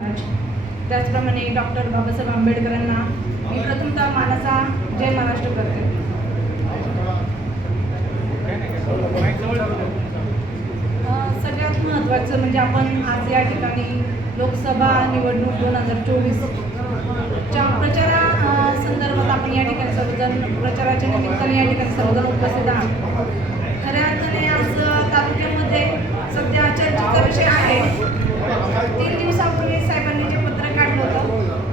त्याचप्रमाणे डॉक्टर बाबासाहेब आंबेडकरांना मी प्रथमतः मानाचा जय महाराष्ट्र करते. सगळ्यात महत्त्वाचं म्हणजे आपण आज या ठिकाणी लोकसभा निवडणूक 2024च्या प्रचारा संदर्भात आपण या ठिकाणी सर्वजण प्रचाराच्या निमित्ताने या ठिकाणी सर्वजण उपस्थित आहात. खऱ्या अर्थाने आज तालुक्यामध्ये सध्या चर्चेचा विषय आहे. 3 दिवसापूर्वी साहेबांनी जे पत्र काढलं होतं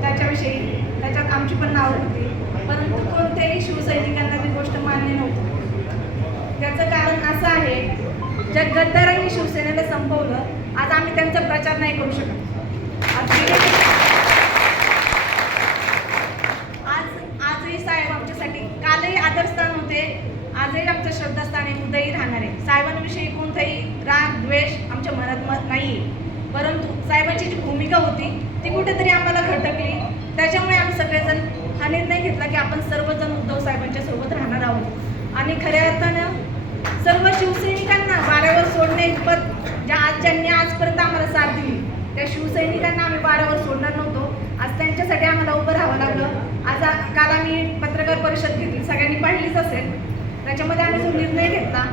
त्याच्यात आमची पण नावं होती, परंतु कोणत्याही शिवसैनिकांना ती गोष्ट मान्य नव्हती. त्याचं कारण असं आहे, ज्या गद्दारांनी शिवसेनेला संपवलं, आज आम्ही त्यांचा प्रचार नाही करू शकत. आजही साहेब आमच्यासाठी कालही आदरस्थान होते, आजही आमचं श्रद्धास्थान आहे, उद्याही राहणार आहे. साहेबांविषयी कोणताही राग द्वेष आमच्या मनात नाही, परंतु साहेबांची जी भूमिका होती ती कुठेतरी आम्हाला खटकली. त्याच्यामुळे आम्ही सगळेजण हा निर्णय घेतला की आपण सर्वजण उद्धव साहेबांच्या सोबत राहणार आहोत. आणि खऱ्या अर्थानं सर्व शिवसैनिकांना वाऱ्यावर सोडणे इतपत ज्यांनी आजपर्यंत आम्हाला साथ दिली त्या शिवसैनिकांना आम्ही वाऱ्यावर सोडणार नव्हतो. आज त्यांच्यासाठी आम्हाला उभं राहावं लागलं. काल आम्ही पत्रकार परिषद घेतली, सगळ्यांनी पाहिलीच असेल. त्याच्यामध्ये आम्ही जो निर्णय घेतला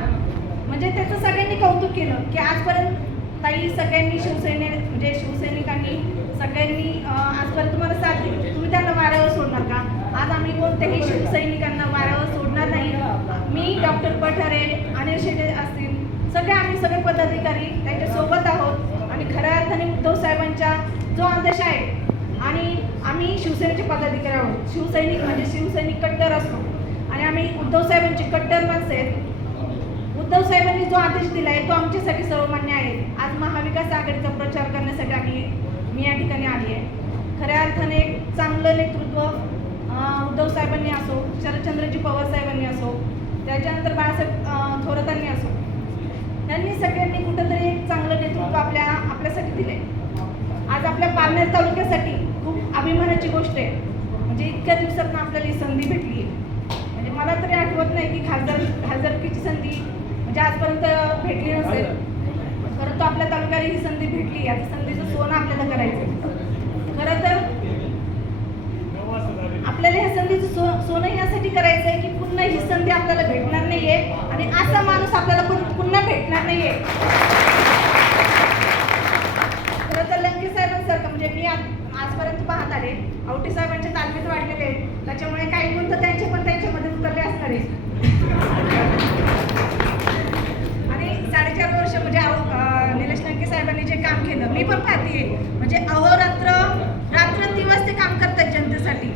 म्हणजे त्याचं सगळ्यांनी कौतुक केलं की आजपर्यंत ताई सगळ्यांनी शिवसैनिकांनी सगळ्यांनी आजपर्यंत तुम्हाला साथ दिली, तुम्ही त्यांना वाऱ्यावर सोडणार का? आज आम्ही कोणत्याही शिवसैनिकांना वाऱ्यावर सोडणार नाही. मी डॉक्टर पठारे, अनिल शेटे असतील, सगळे पदाधिकारी त्यांच्यासोबत आहोत. आणि खऱ्या अर्थाने उद्धव साहेबांचा जो आदेश आहे आणि आम्ही शिवसेनेचे पदाधिकारी आहोत. शिवसैनिक कट्टर असतो आणि आम्ही उद्धव साहेबांची कट्टर माणसं आहेत. उद्धव साहेबांनी जो आदेश दिला आहे तो आमच्यासाठी सर्वमान्य आहे. आज महाविकास आघाडीचा प्रचार करण्यासाठी मी या ठिकाणी आली आहे. खऱ्या अर्थाने एक चांगलं नेतृत्व उद्धव साहेबांनी असो, शरदचंद्रजी पवार साहेबांनी असो, त्याच्यानंतर बाळासाहेब थोरातांनी असो, त्यांनी सगळ्यांनी कुठंतरी एक चांगलं नेतृत्व आपल्यासाठी दिले. आज आपल्या पारनेर तालुक्यासाठी खूप अभिमानाची गोष्ट आहे. म्हणजे इतक्या दिवसातून आपल्याला ही संधी भेटली आहे. म्हणजे मला तरी आठवत नाही की खासदारकीची संधी म्हणजे आजपर्यंत भेटली नसेल, परंतु आपल्या तालुक्याला ही संधी भेटली. आता संधीचं सोनं आपल्याला करायचं. खरं तर आपल्याला ह्या संधीचं सोनं यासाठी करायचं आहे की पुन्हा ही संधी आपल्याला भेटणार नाहीये आणि असा माणूस आपल्याला पुन्हा भेटणार नाहीये. खरं तर लंके साहेबांसारखं म्हणजे मी आजपर्यंत पाहत आले, आवटे साहेबांच्या तालमीत वाढलेले आहेत, त्याच्यामुळे काही गुण तर त्यांच्यामध्ये उतरले असणार आहे. आणि 4.5 वर्ष म्हणजे निलेश लंके साहेबांनी जे काम केलं मी पण पाहते. म्हणजे रात्र दिवस ते काम करतात जनतेसाठी.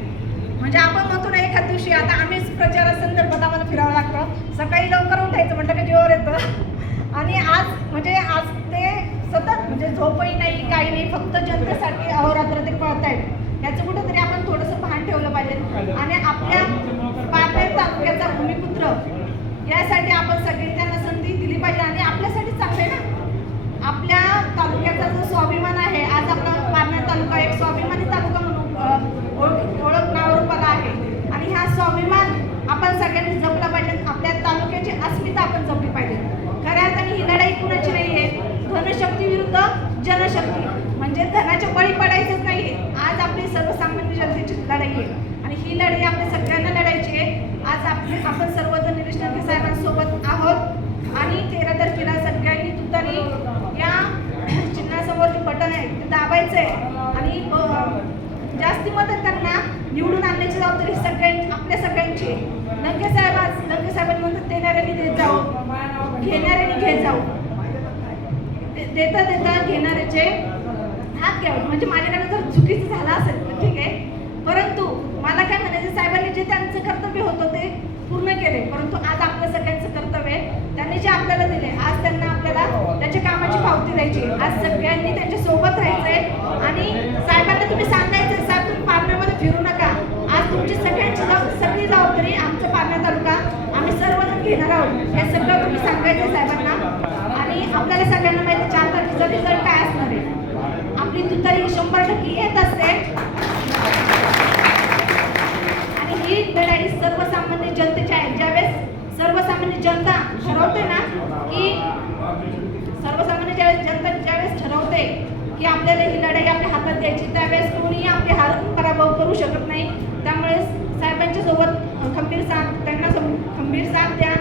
म्हणजे आपण म्हणतो ना एखाद दिवशी आता आम्हीच प्रचारासंदर्भात आम्हाला फिरावं लागतं, सकाळी लवकर उठायचं म्हटलं की जीवावर येतं. आणि आज ते सतत म्हणजे झोपही नाही काही नाही, फक्त जनतेसाठी अहोरात्र ते पळतायत. याचं कुठंतरी आपण थोडंसं भान ठेवलं पाहिजे. आणि आपल्या पारनेर तालुक्याचा भूमिपुत्र यासाठी आपण सगळी त्यांना संधी दिली पाहिजे. आणि आपल्यासाठी चांगलं आहे ना, आपल्या तालुक्याचा जो स्वाभिमान आहे, आज आपला पारनेर तालुका एक स्वाभिमानी तालुका म्हणून ओळख नावारूपाला आहे. आणि हा स्वाभिमान आपण सगळ्यांनी जपला पाहिजे. आपल्या तालुक्याची अस्मिता आपण जपली पाहिजे. खऱ्या अर्थाने ही लढाई कुणाची नाही आहे, धनशक्ती विरुद्ध जनशक्ती. म्हणजे धनाच्या बळी पडायचंच नाही. आज आपली सर्वसामान्य जनतेची लढाई आहे आणि ही लढाई आपल्या सगळ्यांना लढायची आहे. आज आपण सर्वजण निलेश लंके साहेबांसोबत आहोत आणि 13 तारखेला सगळ्यांनी तुतारी या चिन्हासमोर जे बटन आहे ते दाबायचं आहे आणि जास्ती मदत त्यांना निवडून आणण्याची जबाबदारी आपल्या सगळ्यांची. लंके साहेबांनी म्हणतात देणाऱ्यांनी देत जाऊ, घेणाऱ्यांनी घेत जाऊ. देता घेणाऱ्याचे हात घ्यावे. म्हणजे माझ्याकडे जर चुकीचं झालं असेल तर ठीक आहे, परंतु मला काय म्हणायचं, साहेबांनी जे त्यांचं कर्तव्य होतं ते पूर्ण केले, परंतु आज आपल्या सगळ्यांचं कर्तव्य आहे. त्यांनी जे आपल्याला दिले आज त्यांना आपल्याला त्याच्या कामाची पावती द्यायची. आज सगळ्यांनी त्यांच्या सोबत राहायचंय आणि साहेबांना तुम्ही सांगायचं, साहेब तुम्ही पारनेरमध्ये फिरू नका. आज तुमची सगळी जबाबदारी आमचा पारनेर तालुका आम्ही सर्वजण घेणार आहोत. हे सगळं तुम्ही सांगायचं साहेबांना. आणि आपल्याला सगळ्यांना माहिती 4 तारखेचा रिझल्ट काय असणार आहे. आपली तुतारी 100% येत असते आणि ही लढाई सर्वसामान्य जनतेची आहे. ज्यावेळेस सर्वसामान्य जनता ठरवते ना की सर्वसामान्य ज्यावेळेस जनता ठरवते की आपल्याला ही लढाई आपल्या हातात द्यायची नाही. त्यामुळे साहेबांच्या सोबत खंबीर साथ